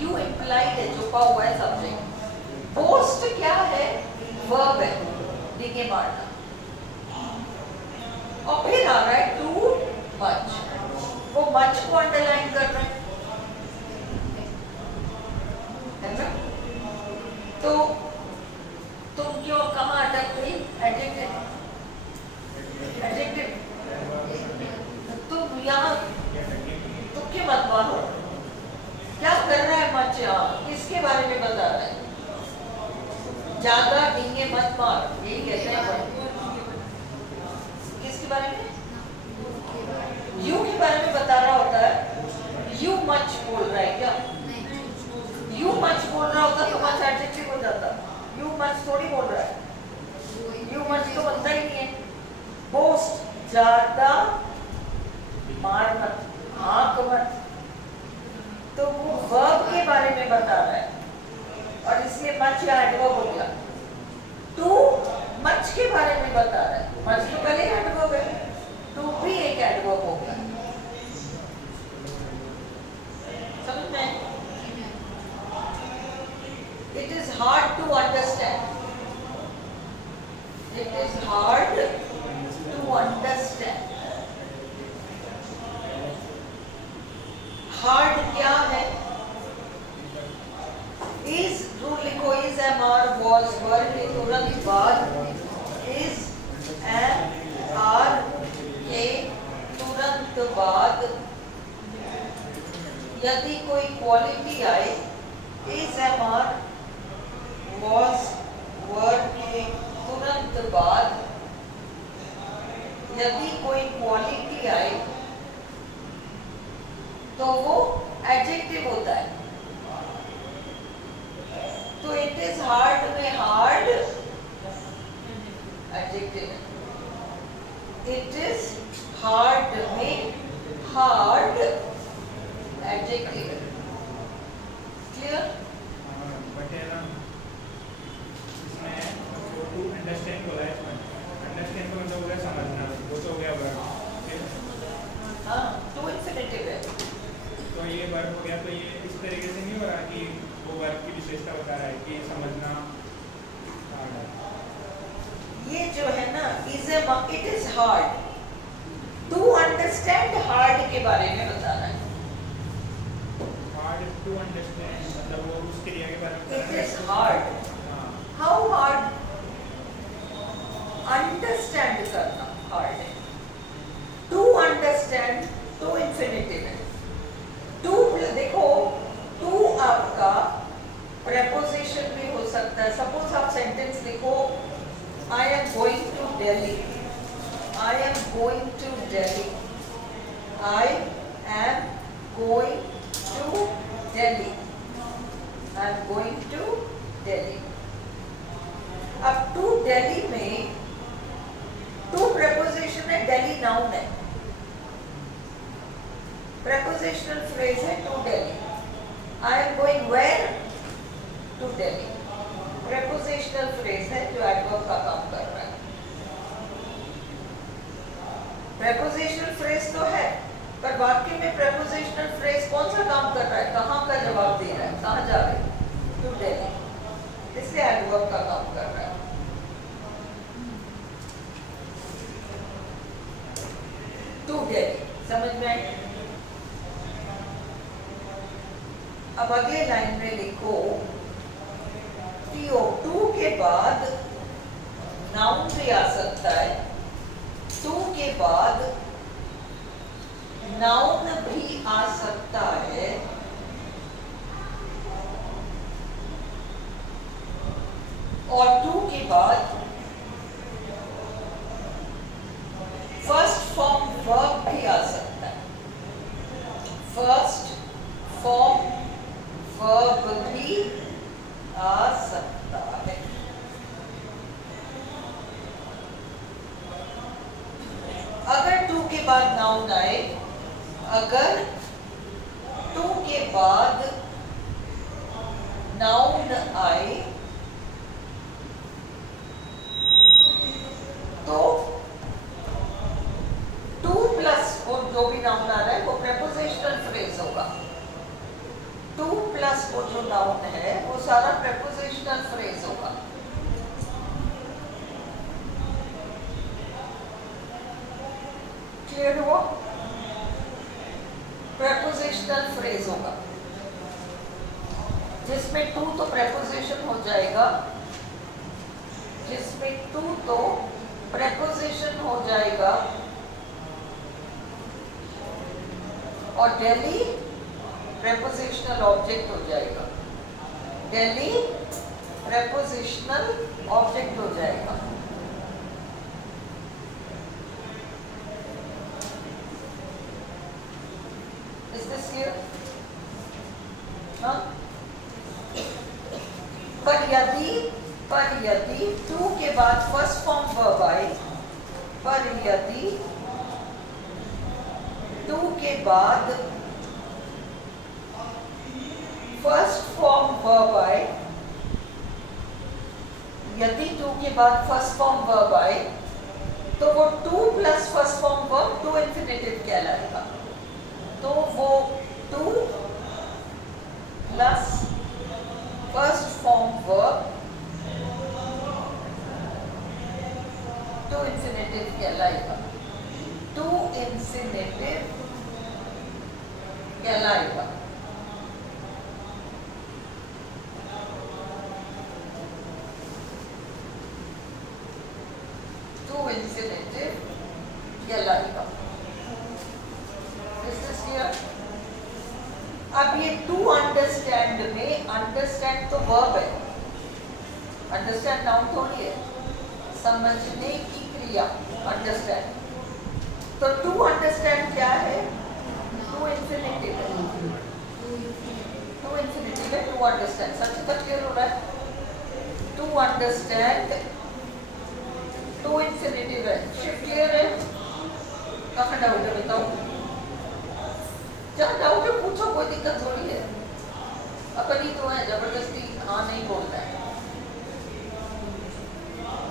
You implied है, छुपा हुआ है सब्जेक्ट। बोस्ट क्या है? वर्ब है, डींगे मारना। और फिर आ रहा है टू मच, वो मच को अंडरलाइन कर रहे हैं, है ना? तो तुम क्यों कहाँ अटक गई? Adjective, adjective. तुम यहाँ तुक्के मत मारो। क्या कर रहा है मच यहाँ? किसके बारे में बता रहा है? ज्यादा डींगे मत मार, यही कहते हैं। किसके बारे में? यू के बारे में बता रहा होता है। यू मच बोल रहा है क्या? यू मच बोल रहा होता तो मच एडजेक्टिव हो जाता। यू मच थोड़ी बोल रहा है, यू मच तो बनता ही नहीं है। बोस्ट, ज्यादा मार मत, हाँक मत, तो वो वर्ब के बारे में बता रहा है और इसलिए मच या एडवर्ब हो गया। टू मच के बारे में बता रहा है, मच तो पहले एडवर्ब है, टू भी एक एडवर्ब हो गया। समझ में? It is hard to understand. It is hard to understand. Hard क्या है? इज, रूल लिखो, is am are was were के तुरंत बाद, इज एम आर के तुरंत बाद यदि कोई क्वालिटी आए, is am are was were के तुरंत बाद यदि कोई क्वालिटी आए तो वो एडजेक्टिव होता है। तो इट इज हार्ड में हार्ड एडजेक्टिव है, इट इज हार्ड में हार्ड एडजेक्टिव है। क्लियर? इसमें टू अंडरस्टैंड बोला है, अंडरस्टैंड का मतलब हो गया समझना, वो तो हो गया वर्ब। हाँ, टू इन्फिनिटिव है। तो ये वर्ब हो गया, तो ये इस तरीके से नहीं हो रहा कि वो वर्ब की विशेषता बता रहा है कि समझना हार्ड है। ये जो है ना, it is hard to understand, hard के बारे में बता रहा है। हार्ड टू अंडरस्टैंड मतलब वो उस क्रिया के बारे में बता रहा है। It is hard, how hard? Understand करना हार्ड है। टू अंडरस्टैंड टू इन्फिनिटिव है। टू देखो, टू आपका प्रेपोजिशन भी हो सकता है। सपोज आप सेंटेंस लिखो, I am going to Delhi, I am going to Delhi, I am going to Delhi, I am going to Delhi. अब टू दिल्ली में टू प्रेपोजिशन है, दिल्ली नाउन है, prepositional phrase है to Delhi. I am going where? To Delhi. Prepositional phrase है जो adverb का काम कर रहा है। Prepositional phrase तो है, पर वाक्य में prepositional phrase कौन सा काम कर रहा है? कहाँ का जवाब दे रहा है? कहाँ जा रहे हैं? To Delhi. इसलिए adverb का काम कर रहा है। To Delhi. समझ में आई? अब अगले लाइन में लिखो, टू के बाद नाउन भी आ सकता है, टू के बाद नाउन भी आ सकता है, और टू के बाद फर्स्ट फॉर्म वर्ब भी आ सकता है। फर्स्ट फॉर्म वर्ब भी आ सकता है। अगर टू के बाद नाउन आए, अगर टू के बाद नाउन आए तो टू प्लस, और जो भी नाउन आ रहा है वो प्रेपोजिशनल फ्रेज होगा। टू प्लस प्लस वो जो नाउन है वो सारा प्रेपोजिशनल फ्रेज होगा। क्लियर हुआ? प्रेपोजिशनल फ्रेज होगा जिसमें टू तो प्रेपोजिशन हो जाएगा, जिसमें टू तो प्रेपोजिशन हो जाएगा और दिल्ली प्रेपोजिशनल ऑब्जेक्ट हो जाएगा। दिल्ली प्रेपोजिशनल ऑब्जेक्ट हो जाएगा। Is this clear? हाँ? पर यदि टू के बाद फर्स्ट फॉर्म वर्ब आए, पर यदि टू के बाद फर्स्ट फॉर्म वर्ब आए, यदि टू के बाद फर्स्ट फॉर्म वर्ब आए तो वो to plus first form verb to infinitive कहलाएगा। तो वो to plus first form verb to infinitive कहलाएगा। टू इंफिनिटिव कहलाएगा। टू इंफिनिटिव कहलाएगा। Is this clear? अब ये टू अंडरस्टैंड में, अंडरस्टैंड तो वर्ब है, अंडरस्टैंड नाउन थोड़ी है, समझने की क्रिया अंडरस्टैंड। तो टू अंडरस्टैंड क्या है? टू इंफिनिटिव है, टू इंफिनिटिव है, टू अंडरस्टैंड। सबसे तक क्लियर हो रहा है? टू अंडरस्टैंड टू इंफिनिटिव है। शिफ्ट क्लियर है? कहाँ डाउट है बताओ? जहाँ डाउट है पूछो, कोई दिक्कत थोड़ी है। अपन ही तो है, जबरदस्ती हाँ नहीं बोलना है।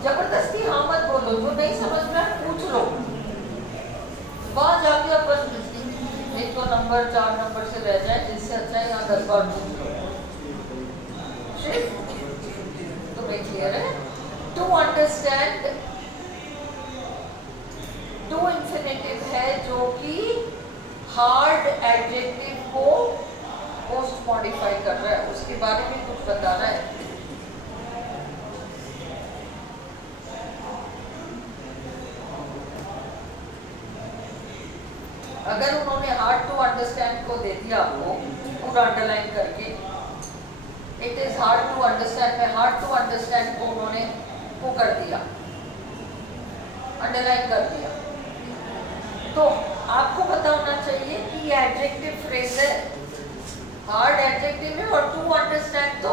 जबरदस्ती हाँ मत बोलो, जो नहीं समझ में पूछ लो। वहां जाके अपन एक दो नंबर 4 नंबर से रह जाए, जिससे अच्छा है यहाँ 10 बार पूछ लो। तो मैं क्लियर है? टू अंडरस्टैंड टू इंफिनिटिव है जो कि हार्ड एडजेक्टिव को पोस्ट मॉडिफाई कर रहा है, उसके बारे में कुछ बता रहा है। अगर उन्होंने हार्ड टू अंडरस्टैंड को दे दिया आपको पूरा अंडरलाइन करके, it is hard to understand में हार्ड टू अंडरस्टैंड को उन्होंने वो कर दिया, अंडरलाइन कर दिया, तो आपको पता होना चाहिए कि ये एडजेक्टिव फ्रेज है, हार्ड एडजेक्टिव है, और टू अंडरस्टैंड तो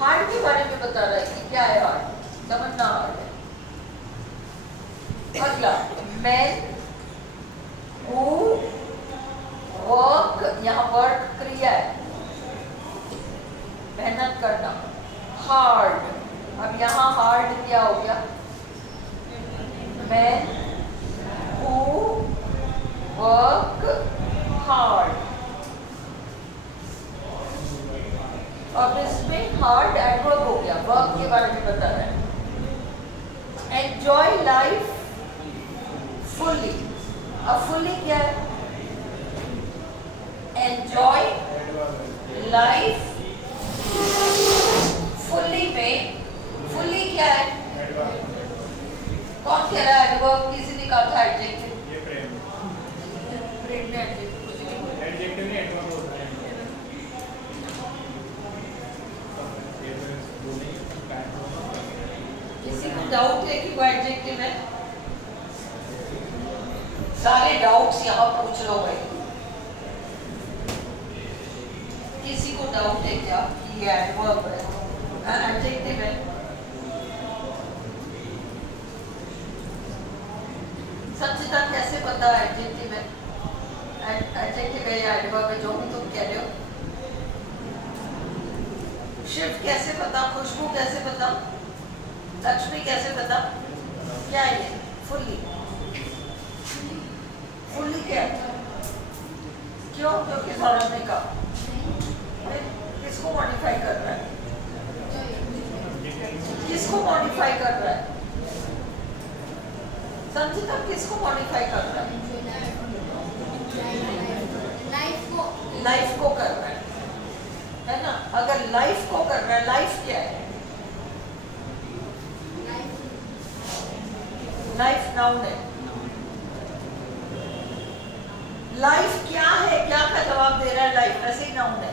हार्ड के बारे में बता रहा है कि क्या है हार्ड, समझना हार्ड है। अगला, मैन हु वर्क, यहाँ वर्क क्रिया है, मेहनत करना, हार्ड। अब यहाँ हार्ड क्या हो गया? Man who work hard. अब इसमें हार्ड एडवर्ब हो गया, वर्क के बारे में बता रहा है। Enjoy life fully. अब फुल्ली क्या है? एंजॉय लाइफ फुल्ली में फुल्ली क्या है? कौन कह रहा है एडवर्ब? किसी ने कहा था एडजेक्टिव। ये प्रेम में एडजेक्टिव नहीं एडवर्ब होता है। किसी को डाउट है कि वो एडजेक्टिव है? सारे डाउट्स यहाँ पूछ लो भाई। किसी को डाउट है क्या कि ये एडवर्ब है, एडजेक्टिव है? सबसे तक कैसे पता एडजेक्टिव है, एडजेक्टिव है या एडवर्ब है, जो भी तुम कह रहे हो? शिफ्ट कैसे पता? खुशबू कैसे पता? लक्ष्मी कैसे पता? क्या है ये? फुल्ली। फुल्ली क्या है? क्यों? क्योंकि सौरभ ने कहा। किसको मॉडिफाई कर रहा है? संचिता किसको मॉडिफाई कर रहा है? लाइफ को कर रहा है ना? अगर लाइफ को कर रहा है, लाइफ क्या है? लाइफ नाउन है। लाइफ क्या है? क्या का जवाब दे रहा है? लाइफ ऐसे ही नाउन है।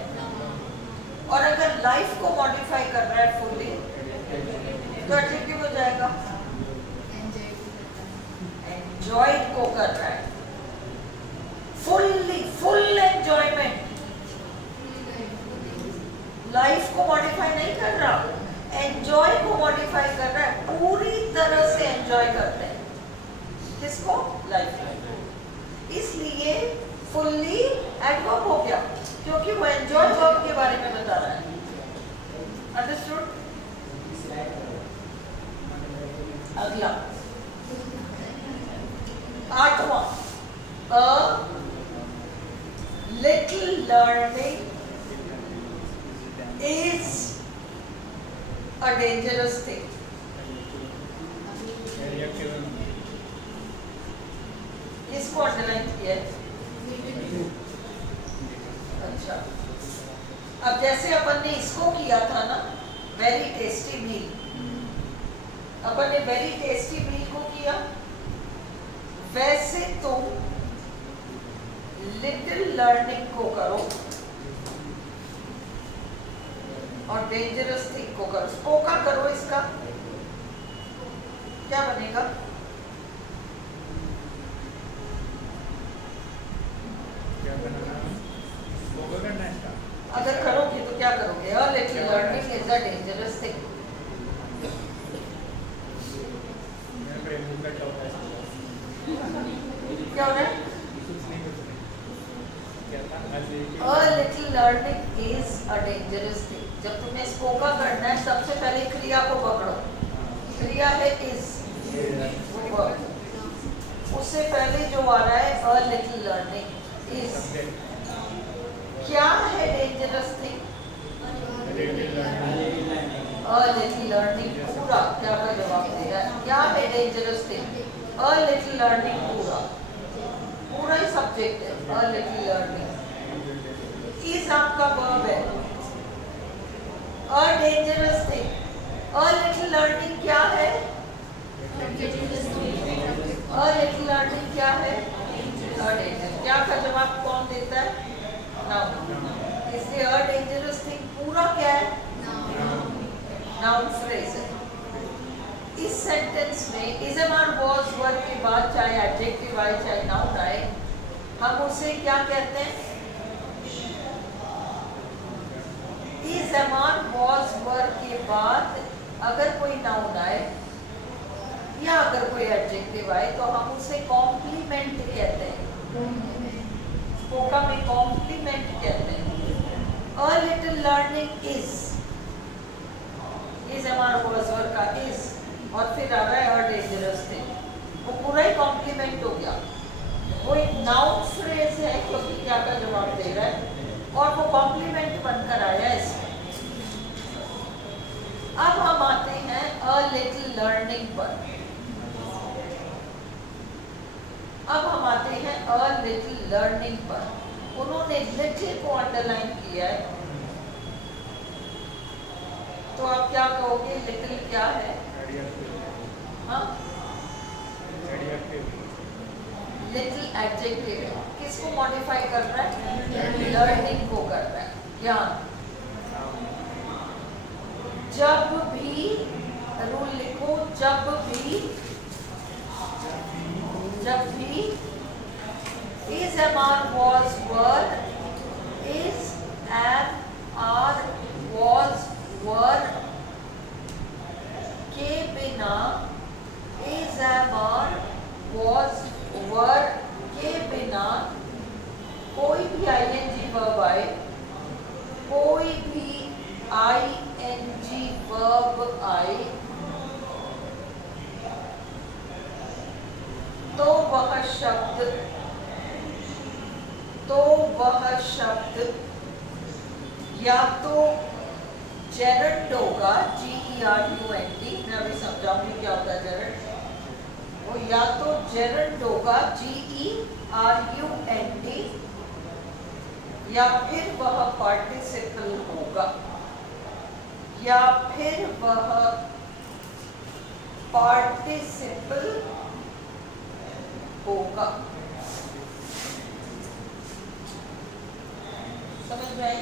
और अगर लाइफ को मॉडिफाई कर रहा है फुल्ली तो एडजेक्टिव हो जाएगा। एंजॉयड को कर रहा है फुल्ली, फुल एंजॉयमेंट। लाइफ को मॉडिफाई नहीं कर रहा, एंजॉय को मॉडिफाई कर रहा है। पूरी तरह से एंजॉय करते हैं किसको? लाइफ। इसलिए फुल्ली एडवर्ब हो गया क्योंकि वो एंजॉय वर्ब के बारे में बता रहा है। अंडरस्टूड? अगला 8वां, a little learning is a dangerous thing. किसको अंडरलाइन किया है? अच्छा, अब जैसे अपन ने इसको किया था ना, वेरी टेस्टी मील, अपन ने वेरी टेस्टी मील को किया, वैसे तुम लिटिल लर्निंग को करो और डेंजरस थिंग को करो। स्पोका करो, इसका क्या बनेगा? अगर करोगे तो क्या करोगे? अ little learning is a dangerous thing. क्या हो रहा है? A little learning is a dangerous thing। जब तुम्हें स्पोका करना है सबसे पहले क्रिया को पकड़ो। क्रिया है is, उससे पहले जो आ रहा है a little learning is। क्या है dangerous thing? A little learning पूरा क्या का जवाब दे रहा है? क्या है dangerous thing? A little learning पूरा ही सब्जेक्ट है। A little learning is आपका वर्ब है। A dangerous thing, a little learning क्या है? A little learning क्या है? A dangerous। क्या का जवाब कौन देता है? नाउन। इसलिए a dangerous thing पूरा क्या है? नाउन फ्रेज है। इस सेंटेंस में is am was वर्ब के बाद चाहे एडजेक्टिव आए चाहे नाउन आए, हम उसे क्या कहते हैं? is am was वर्ब के बाद अगर कोई नाउन आए या अगर कोई एडजेक्टिव आए तो हम उसे कॉम्प्लीमेंट कहते हैं। स्पोका में कॉम्प्लीमेंट कहते हैं। A little learning is am was verb का is और फिर आ रहा है a dangerous thing, वो पूरा ही कॉम्प्लीमेंट हो गया। वो एक नाउन फ्रेज है क्योंकि क्या का जवाब दे रहा है और वो कॉम्प्लीमेंट बनकर आया इसमें। अब हम आते हैं a little learning पर। अब हम आते हैं a little learning पर। उन्होंने little को अंडरलाइन किया है तो आप क्या कहोगे? little क्या है? हाँ, लिटिल एडजेक्टिव है। किसको मॉडिफाई कर रहा है? लर्निंग को कर रहा है। ज्ञान। जब भी रूल लिखो, जब भी is am was were, is am was were के बिना is am was were के बिना कोई भी ing वर्ब आए, कोई भी ing वर्ब आए तो वह शब्द या तो जेरंड होगा, GERAND GERUND, मैं अभी समझाऊंगी क्या होता है जेरंड। वो या तो जेरंड होगा GERUND, या फिर वह पार्टिसिपल होगा, या फिर वह पार्टिसिपल होगा। समझ में आई?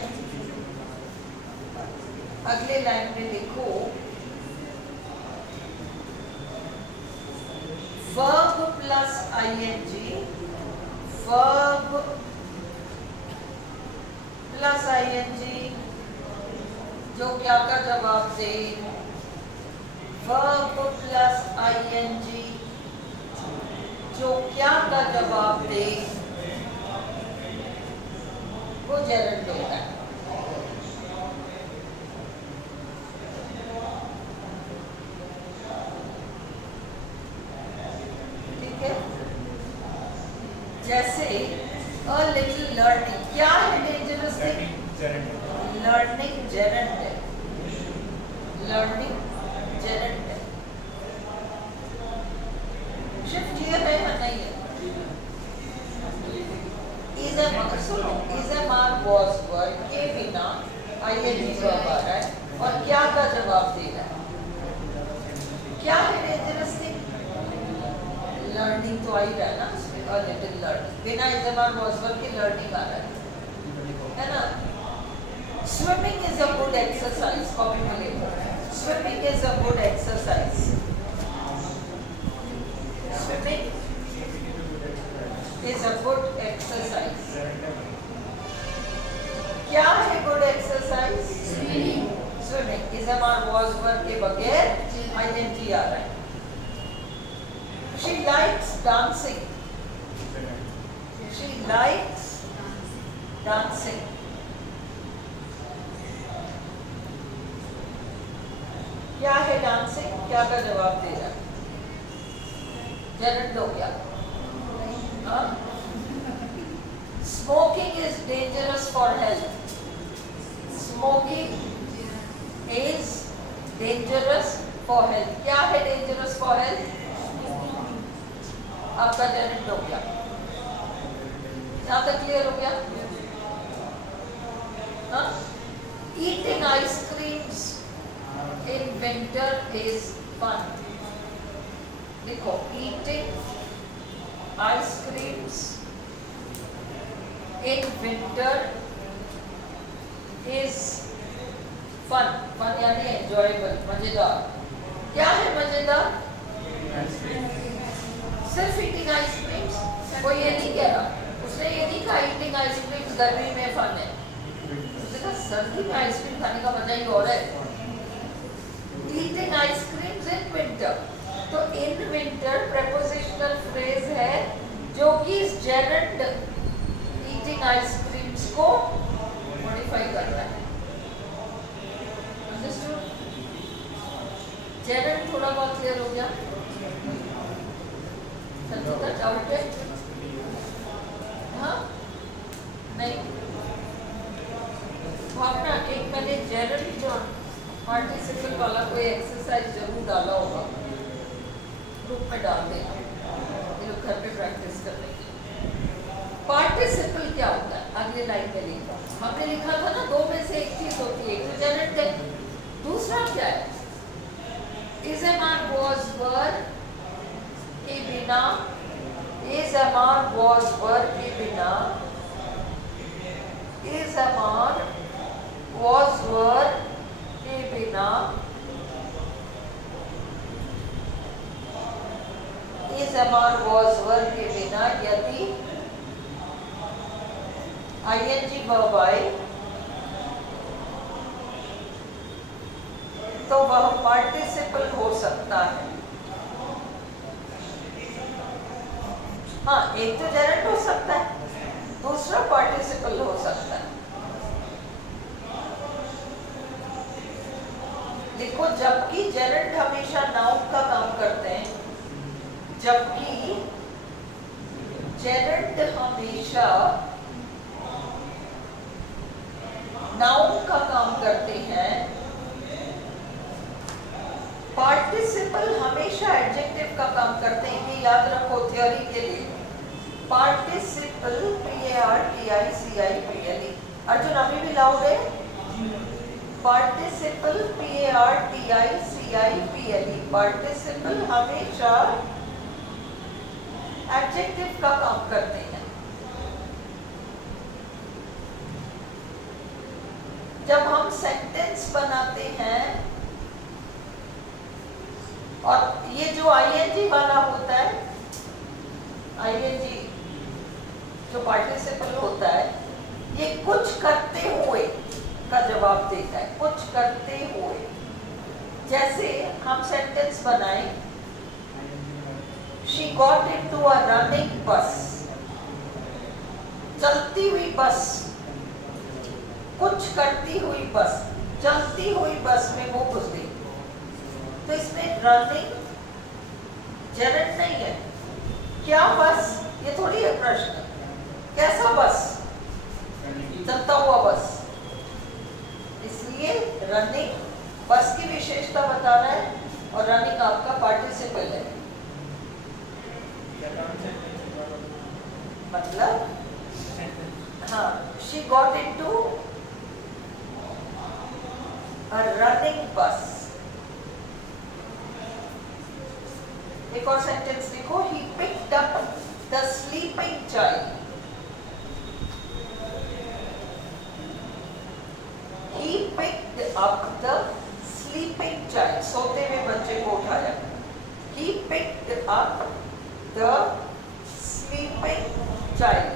अगले लाइन में देखो, verb plus ING, verb plus ING जो क्या का जवाब दे, वर्ब प्लस ING जो क्या का जवाब दे, वो जेरंड होता है। ठीक है, जैसे अ लिटिल लर्निंग, क्या है डेंजरस थिंग? लर्निंग जेरंड है, लर्निंग जेरंड है। शिफ्ट क्लियर है या नहीं है? इज ए मार वॉज वर्ड के बिना ING वर्ब आ रहा है और क्या का जवाब दे रहा है। क्या है डेंजरस थिंग? लर्निंग तो आ ही रहा है ना, अ लिटिल लर्निंग, बिना इज ए मार वॉज वर्ड के लर्निंग आ रहा है ना। Swimming is a good exercise. Copy में लिखो, swimming is a good exercise. Swimming is a good exercise. क्या है good exercise? Swimming. Swimming. is a man was verb के बगैर ING आ रहा है। She likes dancing. She likes dancing. क्या है डांसिंग? क्या का जवाब दे रहा है? जेरंड हो गया। Smoking is dangerous for health. Smoking is dangerous for health. क्या है डेंजरस फॉर हेल्थ? आपका जेरंड हो गया। यहाँ तक क्लियर हो गया? Eating ice creams in winter is fun. देखो, eating ice creams in winter is fun. Fun यानी enjoyable, मजेदार। क्या है मजेदार? सिर्फ eating ice creams? कोई ये नहीं कह रहा, उसने ये नहीं कहा eating ice creams गर्मी में फन है, उसने कहा सर्दी में आइसक्रीम खाने का मजा ही और है। Eating ice creams in winter, तो in winter prepositional phrase है जो कि इस gerund eating ice creams को modify कर रहा है। Understood? gerund थोड़ा बहुत clear हो गया? संचिता डाउट है? हाँ? नहीं? भावना, एक मैंने gerund जो पार्टिसिपल वाला कोई एक्सरसाइज जरूर डाला होगा, ग्रुप में डाल देना, ये लोग घर पे प्रैक्टिस कर लेंगे। पार्टिसिपल क्या होता है? अगले लाइन में लिखा, हमने लिखा था ना, दो में से एक चीज होती है, एक तो जेरंड है, दूसरा क्या है? Is a man was verb के बिना, is a man was verb के बिना, is a man was verb के बिना, is a man was verb के बिना यदि ING वर्ब आए तो वह पार्टिसिपल हो सकता है। हाँ, एक तो जेरंड हो सकता है, दूसरा पार्टिसिपल हो सकता है। देखो, जबकि जेरंड हमेशा नाउन का काम करते हैं, जबकि जेरंड हमेशा नाउन का काम करते हैं, थियोरी के लिए पार्टिसिपल PARTICIPLE। अर्जुन अभी भी लाउड है? Participle PARTICIPLE। पार्टिसिपल हमेशा एडजेक्टिव का काम करते हैं। जब हम सेंटेंस बनाते हैं और ये जो ING वाला होता है, ING जो पार्टिसिपल होता है, ये कुछ करते हुए का जवाब देता है, कुछ करते हुए। जैसे हम सेंटेंस बनाए, She got into a running bus। चलती हुई बस, कुछ करती हुई बस, चलती हुई बस में वो घुस गई। तो इसमें रनिंग जेरेंट नहीं है। क्या बस? ये थोड़ी है प्रश्न। कैसा बस? चलता हुआ बस। इसलिए रनिंग बस की विशेषता बता रहा है और रनिंग आपका पार्टिसिपल है। मतलब हाँ, she got into a running bus। एक और सेंटेंस देखो, he picked up the sleeping child। He picked up the sleeping child। सोते हुए बच्चे को उठाया। He picked up the sleeping child।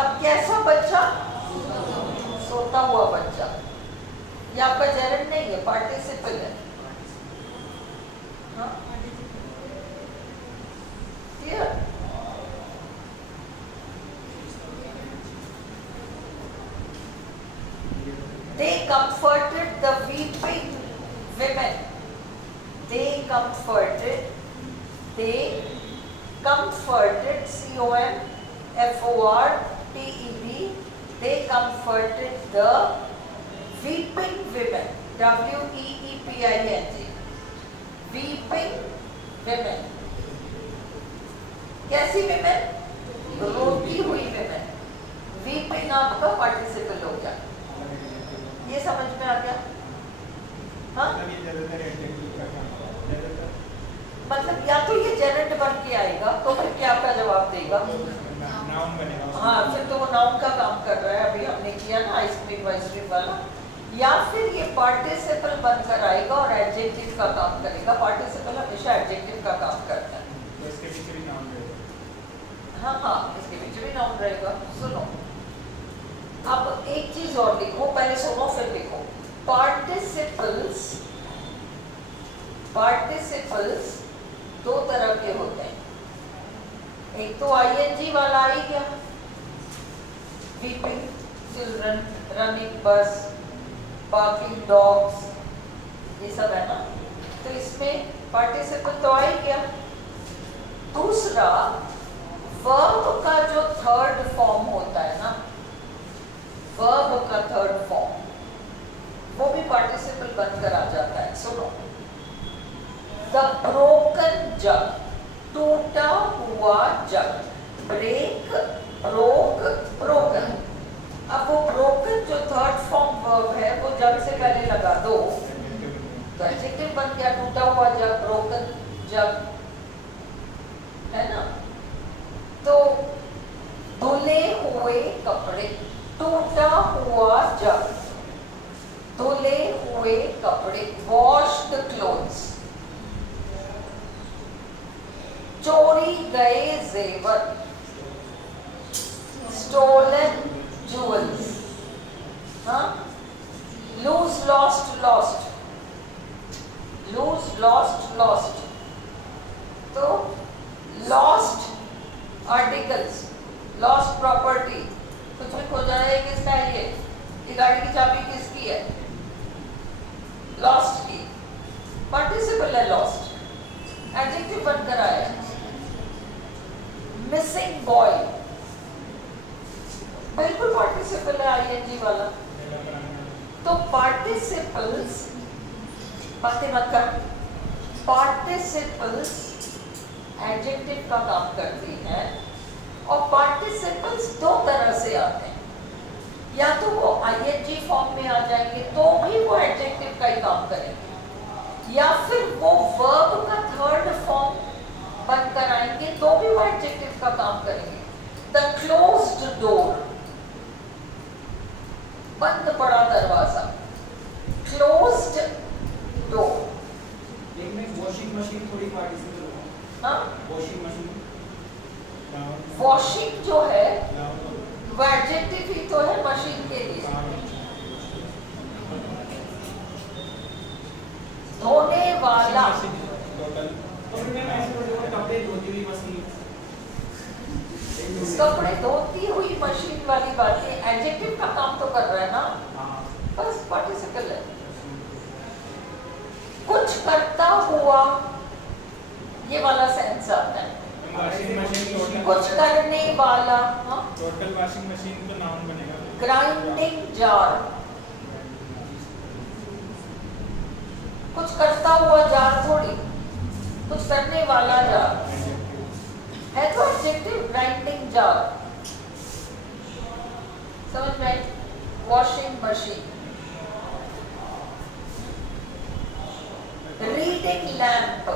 अब कैसा बच्चा? सोता हुआ बच्चा। ये आपका जेरेंट नहीं है, पार्टिसिपल है। हाँ? Clear? They comforted the weeping women। They comforted COMFORTED। They comforted the weeping women। WEEPING। weeping women। कैसी women? रोती हुई women। weeping आपका पार्टिसिपल हो गया। ये समझ में आ गया? हाँ? मतलब या तो ये जेरेंट बन के आएगा तो फिर क्या आपका जवाब देगा? नाउन बनेगा। हाँ, फिर तो वो नाउन का काम कर रहा है। अभी हमने किया ना आइसक्रीम वाइसक्रीम वाला। या फिर ये पार्टिसिपल बनकर आएगा और एडजेक्टिव का काम करेगा। पार्टिसिपल हमेशा एडजेक्टिव का काम करता है। तो इसके पीछे भी नाउन रहेगा। हाँ हाँ, इसके पीछे भी नाउन रहेगा। सुनो, अब एक चीज और लिखो, पहले सुनो फिर लिखो। पार्टिसिपल्स दो तरह के होते हैं। एक तो ING वाला आई गया, वीपिंग चिल्ड्रन, रनिंग बस, बार्किंग डॉग्स, ये सब है ना। तो इसमें पार्टिसिपल तो आ ही गया। दूसरा, वर्ब का जो थर्ड फॉर्म होता है ना, वर्ब का थर्ड फॉर्म, वो भी पार्टिसिपल बनकर आ जाता है। सुनो, द ब्रोकन जग। टूटा हुआ जग। Break, broke, broken. अब वो ब्रोकन जो थर्ड फॉर्म वर्ब है वो जग से पहले लगा दो तो एडजेक्टिव बन गया। टूटा हुआ जग, ब्रोकन जग, है ना। तो धुले हुए कपड़े, टूटा हुआ जग, धुले हुए कपड़े, वॉश्ड क्लोथ्स। चोरी गए जेवर, स्टोलन jewels। हाँ, lose, lost, lost, lose, lost, lost। तो lost articles, lost property, कुछ भी खो जाए, किसका है ये गाड़ी की चाबी किसकी है? lost की। पार्टिसिपल है lost, एडजेक्टिव बनकर आया। मिसिंग बॉय, बिल्कुल पार्टिसिपल है ING वाला। तो पार्टिसिपल्स बातें मत कर। पार्टिसिपल्स एडजेक्टिव का काम करती हैं और पार्टिसिपल्स दो तरह से आते हैं, या तो वो आईएनजी फॉर्म में आ जाएंगे तो भी वो एडजेक्टिव का ही काम करेंगे, या फिर वो वर्ब का थर्ड फॉर्म बनकर आएंगे तो भी वो एडजेक्टिव का काम करेंगे। द क्लोज्ड डोर, बंद पड़ा दरवाजा, क्लोज्ड डोर। वॉशिंग मशीन थोड़ी पार्टिसिपल है। हाँ, वॉशिंग मशीन, वॉशिंग जो है वो एडजेक्टिव ही तो है मशीन के लिए। धोने वाला, कपड़े धोती हुई मशीन, कपड़े धोती हुई मशीन वाली बात है, एडजेक्टिव का काम तो कर रहा है ना, बस पार्टिसिपल है। कुछ करता हुआ, ये वाला सेंस आता है। वॉशिंग मशीन कुछ करने वाला, हाँ, टोटल वॉशिंग मशीन तो नाउन बनेगा। ग्राइंडिंग जार, कुछ करता हुआ जार थोड़ी, कुछ करने वाला जार है तो एडजेक्टिव। ग्राइंडिंग जार, समझ में आई? वॉशिंग मशीन, रीडिंग लैंप,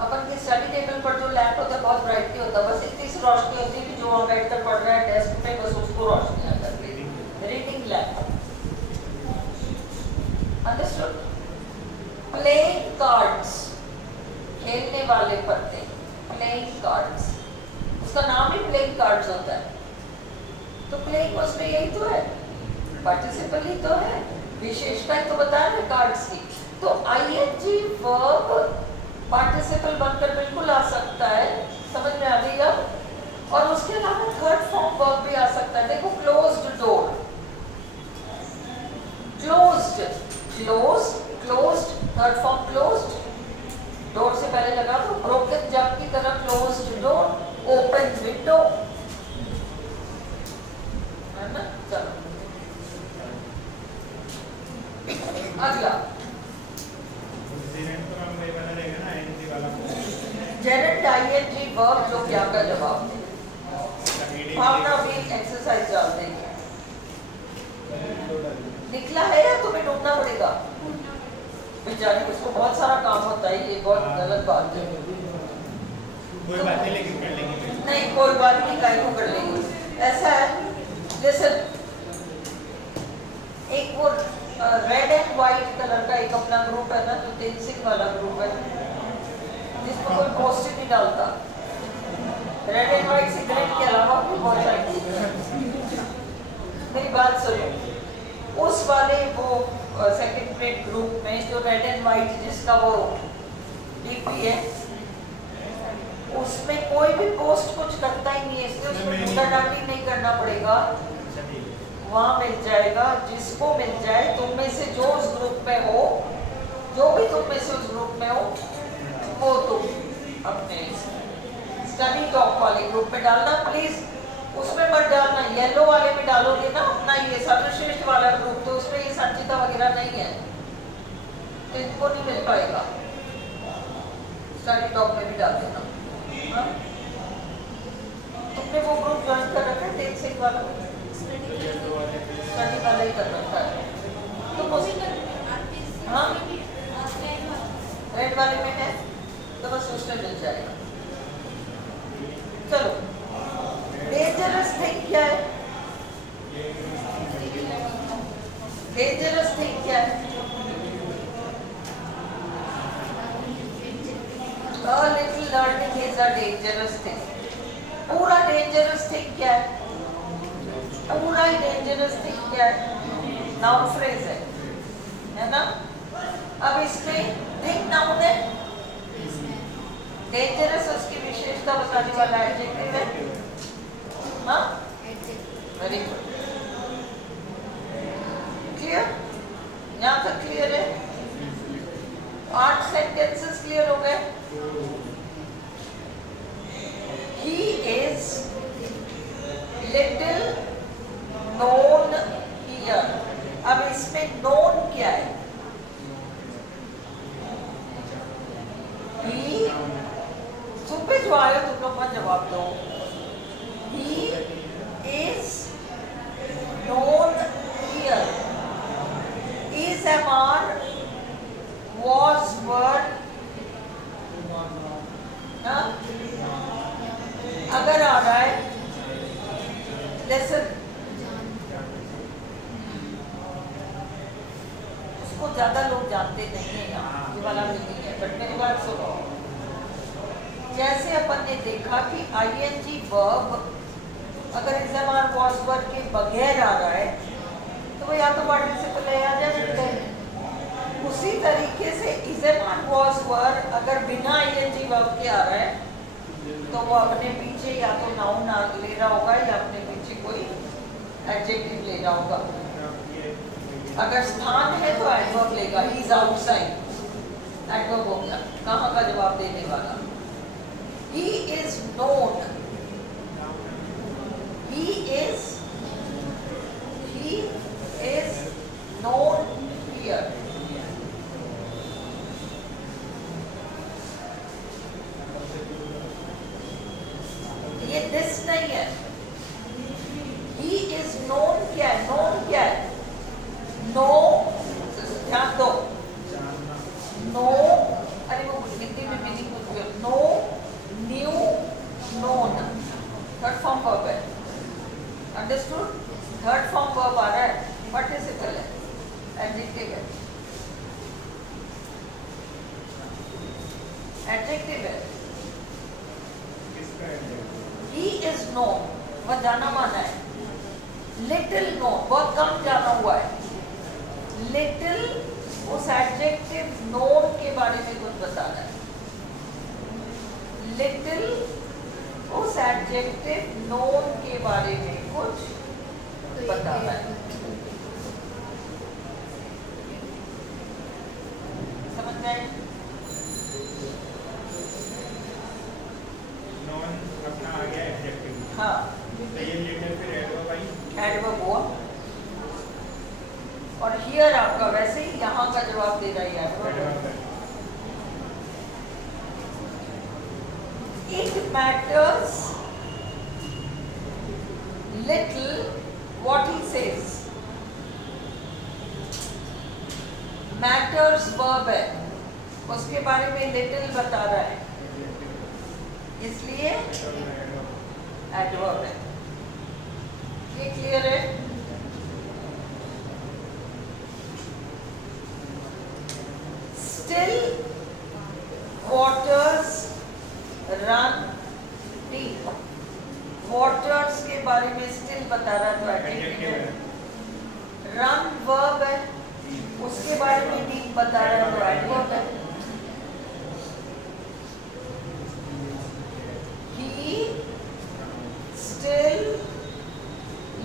अपन के स्टडी टेबल पर जो लैंप होता है बहुत ब्राइट होता है, बस इतनी सी रोशनी होती है कि जो वहाँ बैठकर पढ़ रहा है डेस्क पे बस उसको रोशनी आ जाती है। Reading lamp, understood? Playing cards, खेलने वाले पत्ते, प्लेइंग कार्ड्स, उसका नाम ही प्लेइंग कार्ड्स होता है, तो प्लेइंग उसमें यही तो है, पार्टिसिपल ही तो है, विशेषता ही तो बता रहे हैं कार्ड्स की। तो आईएनजी वर्ब पार्टिसिपल बनकर बिल्कुल आ सकता है, समझ में आ गई अब? और उसके अलावा थर्ड फॉर्म वर्ब भी आ सकता है। देखो, closed door, closed, closed, closed, third form closed, door से पहले लगा तो ब्रोकन जग की तरह क्लोज्ड डोर, ओपन विंडो, है ना? चलो अगला, जेरेंट आईएनजी वर्ब जो क्या का जवाब दे। भावना भी एक्सरसाइज डाल देंगे। निकला है या तुम्हें ढूंढना पड़ेगा? बेचारी उसको बहुत सारा काम होता है, ये बहुत गलत बात है। कोई बात नहीं, लेकिन कर लेंगे। नहीं, कोई बात नहीं, काय को कर लेंगे। ऐसा है जैसे एक वो रेड एंड व्हाइट कलर का एक अपना ग्रुप है ना, जो तेजसिंह वाला ग्रुप है, जिसमें कोई पोस्ट नहीं डालता, रेड एंड व्हाइट सिगरेट के अलावा भी बहुत सारी चीजें। मेरी बात सुनो, उस वाले वो सेकंड ग्रेड ग्रुप में जो रेड एंड व्हाइट जिसका वो डीपी है, उसमें कोई भी पोस्ट कुछ करता ही नहीं है, इसलिए उसमें ढूंढा-ढांडी नहीं करना पड़ेगा, वहाँ मिल जाएगा। जिसको मिल जाए, तुम में से जो उस ग्रुप में हो, जो भी तुम में से उस ग्रुप में हो, वो तुम अपने स्टडी टॉक वाले ग्रुप में डालना प्लीज। उसमें मत डालना, येलो वाले में डालोगे ना अपना ये सर्वश्रेष्ठ वाला ग्रुप, तो उसमें ये संचिता वगैरह नहीं है, तो इनको नहीं मिल पाएगा। स्टडी टॉक में भी डाल देना। हाँ? तुमने वो ग्रुप ज्वाइन कर रखा है तेजसिंह वाला, स्टडी वाला ही कर रखा है, तो हाँ रेड वाले में है तो बस उसमें मिल जाएगा। चलो, डेंजरस थिंग क्या है? डेंजरस थिंग क्या है? A little learning is a dangerous thing. पूरा डेंजरस थिंग क्या है? पूरा ही डेंजरस थिंग क्या है? नाउन फ्रेज है ना? अब इसमें थिंग नाउन है, डेंजरस उसकी विशेषता बताने वाला एडजेक्टिव है। हाँ, वेरी गुड, क्लियर? यहाँ तक क्लियर है? 8 सेंटेंसेस क्लियर हो गए। He is little known here। अब इसमें known क्या है? देखा कि आईएनजी वर्ब अगर is am are was verb के बगैर आ रहा है तो वो या तो पार्टिसिपल है या एडजेक्टिव है। उसी तरीके से is am are was verb अगर बिना आईएनजी वर्ब के आ रहा है तो वो अपने पीछे या तो नाउन ले रहा होगा या अपने पीछे कोई एडजेक्टिव ले रहा होगा। अगर स्थान है तो एडवर्ब लेगा, ही इज आउटसाइड, एडवर्ब हो गया। कहाँ का जवाब देने वाला? He is known, he is known here. ये दिस नहीं है, ही इज नोन क्या है? नोन क्या है? नो, ध्यान दो, नो, अरे वो हिंदी में मीनिंग कुछ भी, no, new, known, third form verb है, अंडरस्टूड? थर्ड फॉर्म वर्ब आ रहा है, पार्टिसिपल है, एडजेक्टिव है, एडजेक्टिव है। He is known, वह जाना माना है। Little known, बहुत कम जाना हुआ है। Little उस एडजेक्टिव known के बारे में कुछ बता रहा है। Little उस एडजेक्टिव known के बारे में कुछ बता रहा है। समझ गए? अपना आ गया एडजेक्टिव। हाँ, तो ये लेटर फिर एडवर्ब आई, एडवर्ब हुआ। और हियर आपका वैसे ही यहाँ का जवाब दे रहा है adverb. It matters little what he says. Matters verb है, उसके बारे में little बता रहा है, इसलिए एडवर्ब है। ये क्लियर है? Still waters run deep. Waters के बारे में still बता रहा है तो एडजेक्टिव है। Run verb है, उसके बारे में deep बता रहा है तो एडवर्ब है। He still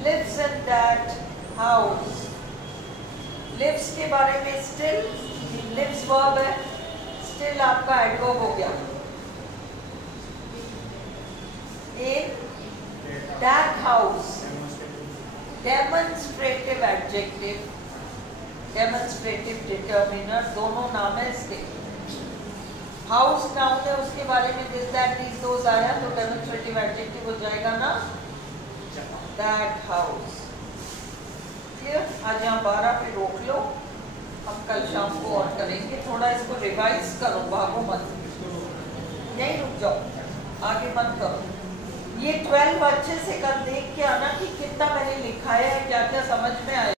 lives in that house. Lives के बारे में still, lives verb है, still आपका एडवर्ब हो गया। In that house, demonstrative adjective, demonstrative determiner, दोनों नाम है इसके। हाउस नाउन है, उसके बारे में दिस दैट दीस दोस आया तो डेमोन्स्ट्रेटिव एडजेक्टिव हो जाएगा ना, दैट हाउस। क्लियर? आज यहाँ 12 पे रोक लो, हम कल शाम को और करेंगे। थोड़ा इसको रिवाइज करो, भागो मत, यहीं रुक जाओ, आगे मत करो। ये 12 अच्छे से कल देख के आना कि कितना मैंने लिखा है, क्या क्या समझ में आया।